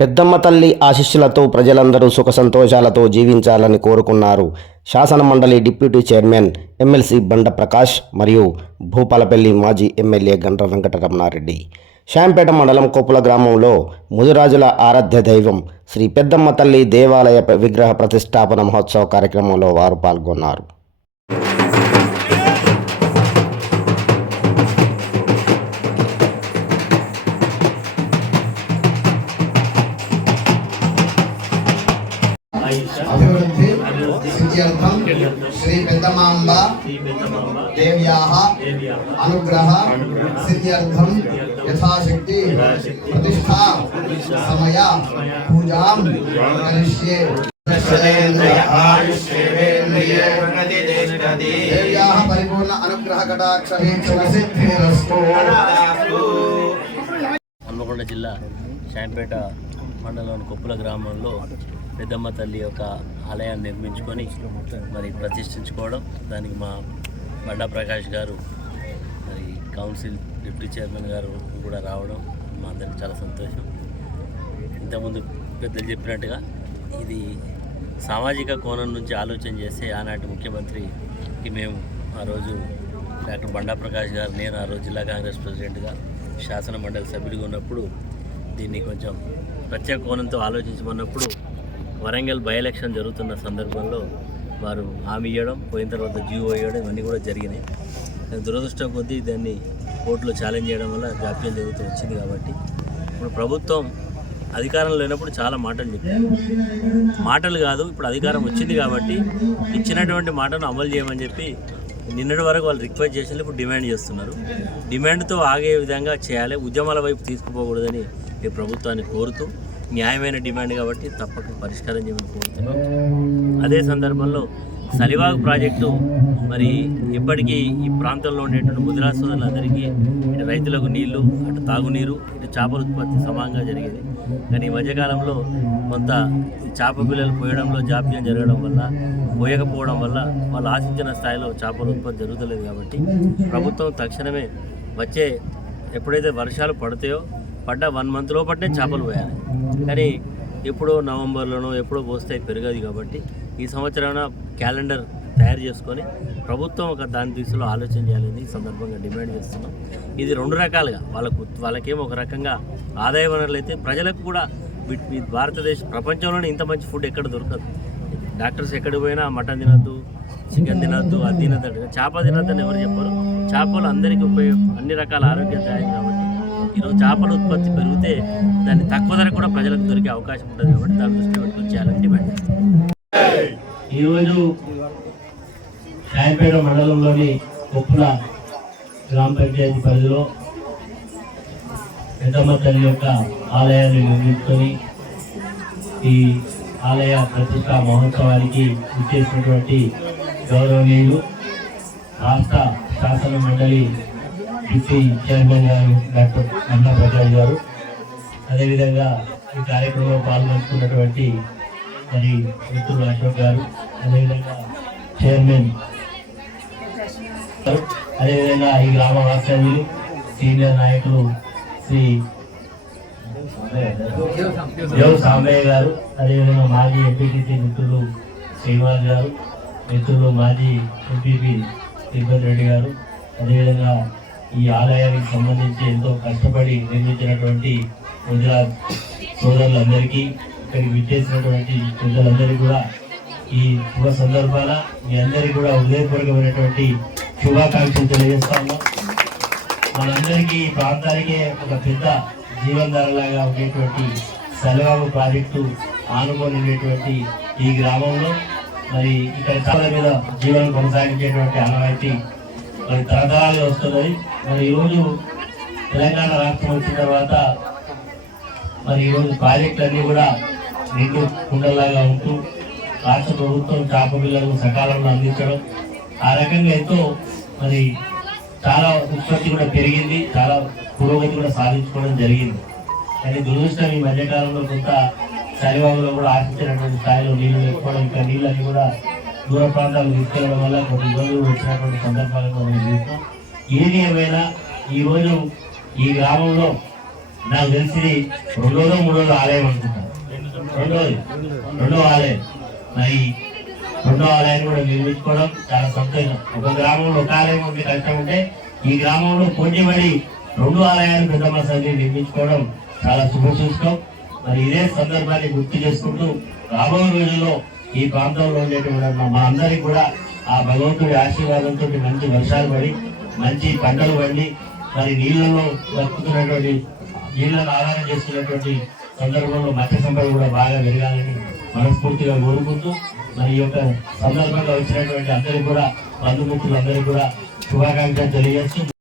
పెద్దమ్మ తల్లి ఆశిష్యులతో ప్రజలందరూ సుఖ సంతోషాలతో జీవించాలని కోరుకున్నారు. శాసనమండలి డిప్యూటీ చైర్మన్ ఎమ్మెల్సీ బండ ప్రకాష్ మరియు భూపాలపల్లి మాజీ ఎమ్మెల్యే గండ్ర వెంకటరమణారెడ్డి. శాంపేట మండలం కొప్పుల గ్రామంలో ముదిరాజుల ఆరాధ్య దైవం శ్రీ పెద్దమ్మ తల్లి దేవాలయ విగ్రహ ప్రతిష్టాపన మహోత్సవ కార్యక్రమంలో వారు పాల్గొన్నారు. పెద్దమాంబ దేవ్యాహ అనుగ్రహ సిద్ధ్యర్థం యథాశక్తి ప్రతిష్ఠా సమయ పూజాం కరిష్యే. పరిపూర్ణ అనుగ్రహ కటాక్ష సిద్ధిరస్తు హన్మకొండ జిల్లా శాంపేట మండలంలోని కొప్పుల గ్రామంలో పెద్దమ్మ తల్లి యొక్క ఆలయాన్ని నిర్మించుకొని మరి ప్రతిష్ఠించుకోవడం. దానికి మా బండా ప్రకాష్ గారు మరి కౌన్సిల్ డిప్యూటీ చైర్మన్ గారు కూడా రావడం మా అందరికి చాలా సంతోషం. ఇంతకుముందు పెద్దలు చెప్పినట్టుగా ఇది సామాజిక కోణం నుంచి ఆలోచన చేస్తే ఆనాటి ముఖ్యమంత్రికి మేము ఆ రోజు డాక్టర్ బండా ప్రకాష్ గారు నేను ఆ రోజు జిల్లా కాంగ్రెస్ ప్రెసిడెంట్గా శాసన మండలి సభ్యుడిగా ఉన్నప్పుడు దీన్ని కొంచెం ప్రత్యేక కోణంతో ఆలోచించమన్నప్పుడు వరంగల్ బై ఎలక్షన్ జరుగుతున్న సందర్భంలో వారు హామీ ఇవ్వడం పోయిన తర్వాత జీవో ఇవ్వడం ఇవన్నీ కూడా జరిగినాయి. దురదృష్టం కొద్దీ దాన్ని కోర్టులో ఛాలెంజ్ చేయడం వల్ల జాప్యం జరుగుతూ వచ్చింది కాబట్టి ఇప్పుడు ప్రభుత్వం అధికారం లేనప్పుడు చాలా మాటలు చెప్పారు. మాటలు కాదు ఇప్పుడు అధికారం వచ్చింది కాబట్టి ఇచ్చినటువంటి మాటను అమలు చేయమని చెప్పి నిన్నటి వరకు వాళ్ళు రిక్వెస్ట్ చేసిన ఇప్పుడు డిమాండ్ చేస్తున్నారు. డిమాండ్తో ఆగే విధంగా చేయాలి ఉద్యమాల వైపు తీసుకుపోకూడదని ఈ ప్రభుత్వాన్ని కోరుతూ న్యాయమైన డిమాండ్ కాబట్టి తప్పక పరిష్కారం చేయమని కోరుతున్నాం. అదే సందర్భంలో సలివాగు ప్రాజెక్టు మరి ఇప్పటికీ ఈ ప్రాంతంలో ఉండేటువంటి ముదిరా సోదరులందరికీ ఇటు రైతులకు నీళ్ళు అటు తాగునీరు ఇటు చేపల ఉత్పత్తి సమానంగా జరిగేది. కానీ ఈ మధ్యకాలంలో కొంత చేప పిల్లలు పోయడంలో జాప్యం జరగడం వల్ల పోయకపోవడం వల్ల వాళ్ళు ఆశించిన స్థాయిలో చేపల ఉత్పత్తి జరుగుతలేదు కాబట్టి ప్రభుత్వం తక్షణమే వచ్చే ఎప్పుడైతే వర్షాలు పడతాయో పడ్డ వన్ మంత్ లోపట్నే చేపలు పోయాలి. కానీ ఎప్పుడో నవంబర్లోనో ఎప్పుడో పోస్తే పెరగదు కాబట్టి ఈ సంవత్సరాన క్యాలెండర్ తయారు చేసుకొని ప్రభుత్వం ఒక దాని దిశలో ఆలోచన చేయాలని ఈ సందర్భంగా డిమాండ్ చేస్తున్నాం. ఇది రెండు రకాలుగా. వాళ్ళకు వాళ్ళకేమో ఒక రకంగా ఆదాయ వనరులు అయితే ప్రజలకు కూడా భారతదేశ ప్రపంచంలోనే ఇంత మంచి ఫుడ్ ఎక్కడ దొరకదు. డాక్టర్స్ ఎక్కడికి పోయినా మటన్ తినద్దు చికెన్ తినద్దు అది తినద్దు చేప తినద్దని ఎవరు చెప్పరు. చేపలు అందరికీ ఉపయోగం అన్ని రకాల ఆరోగ్యం కాబట్టి ఈరోజు చేపల ఉత్పత్తి పెరిగితే దాన్ని తక్కువ ధర కూడా ప్రజలకు దొరికే అవకాశం ఉంటుంది కాబట్టి దాని దృష్టి పెట్టుకుని చేయాలని డిమాండ్ ఈరోజు సాయంపేట మండలంలోని ఉప్పుల గ్రామ పంచాయతీ పరిధిలో పెద్దమ్మ తల్లి యొక్క ఆలయాన్ని నిర్మించుకొని ఈ ఆలయ ప్రతిష్టా మహోత్సవానికి ఇచ్చేసినటువంటి గౌరవనీయులు రాష్ట్ర శాసన మండలి డిప్యూటీ చైర్మన్ గారు డాక్టర్ అన్నా ప్రకాష్ గారు. అదేవిధంగా ఈ కార్యక్రమంలో పాల్గొంటున్నటువంటి మరి మిత్రులు అశోక్ గారు అదేవిధంగా చైర్మన్ అదేవిధంగా ఈ గ్రామ వాస్తవ్యులు సీనియర్ నాయకులు శ్రీ దేవ్ సాంబయ్య గారు అదేవిధంగా మాజీ ఎంపీటీసీ మిత్రులు శ్రీనివాస్ గారు మిత్రులు మాజీ ఎంపీపీ తిరుపతి రెడ్డి గారు అదేవిధంగా ఈ ఆలయానికి సంబంధించి ఎంతో కష్టపడి నిర్మించినటువంటి గుజరాత్ సోదరులందరికీ ఇక్కడికి విచ్చేసినటువంటి ప్రజలందరికీ కూడా ఈ శుభ సందర్భాన మీ అందరికీ కూడా హృదయపూర్వకమైనటువంటి శుభాకాంక్షలు తెలియజేస్తా ఉన్నాం. మనందరికీ ఈ ప్రాంతానికి ఒక పెద్ద జీవనధారలాగా ఉండేటువంటి సెలవాబు ప్రాజెక్టు ఆనుకొని ఉండేటువంటి ఈ గ్రామంలో మరి ఇక్కడ చాలా మీద జీవనం కొనసాగించేటువంటి ఆనవాయితీ మరి తరతరాలుగా వస్తున్నాయి. మరి ఈరోజు తెలంగాణ రాష్ట్రం వచ్చిన తర్వాత మరి ఈరోజు ప్రాజెక్టులన్నీ కూడా నిండు కుండలాగా ఉంటూ రాష్ట్ర ప్రభుత్వం చేప బిల్లలను సకాలంలో అందించడం. ఆ రకంగా ఎంతో మరి చాలా ఉత్పత్తి కూడా పెరిగింది. చాలా పురోగతి కూడా సాధించుకోవడం జరిగింది. కానీ దురదృష్టం ఈ మధ్యకాలంలో కొంత చలివాగులో కూడా ఆశించినటువంటి స్థాయిలో నీళ్ళు లేకపోవడం ఇంకా నీళ్ళని కూడా దూర ప్రాంతాలకు తీసుకెళ్ళడం వల్ల కొన్ని ఇబ్బందులు వచ్చినటువంటి సందర్భాలను మనం చూస్తాం. ఏది ఏమైనా ఈరోజు ఈ గ్రామంలో నాకు తెలిసి రెండోదో మూడోదో ఆలయం అనుకుంటా. రెండోది రెండో ఆలయం. మరి రెండో ఆలయాన్ని కూడా నిర్మించుకోవడం చాలా సంతోషం. ఒక గ్రామంలో ఒక ఆలయం ఉంది కష్టం ఉంటే ఈ గ్రామంలో పోటీపడి రెండు ఆలయాలు పెద్దమ్మ సన్నిధి నిర్మించుకోవడం చాలా శుభసూచకం మరి ఇదే సందర్భాన్ని గుర్తు చేసుకుంటూ రాబోయే రోజుల్లో ఈ ప్రాంతంలో ఉండేటువంటి మా- అందరికి కూడా ఆ భగవంతుడి ఆశీర్వాదంతో మంచి వర్షాలు పడి మంచి పంటలు పండి మరి నీళ్ళలో బతుకుతున్నటువంటి నీళ్ళను ఆధారం చేసుకున్నటువంటి సందర్భంలో మత్స్య సంపద కూడా బాగా పెరగాలని మనస్ఫూర్తిగా కోరుకుంటూ మరి యొక్క సందర్భంగా వచ్చినటువంటి అందరికీ కూడా బంధుమిత్రులందరికీ కూడా శుభాకాంక్షలు తెలియజేస్తూ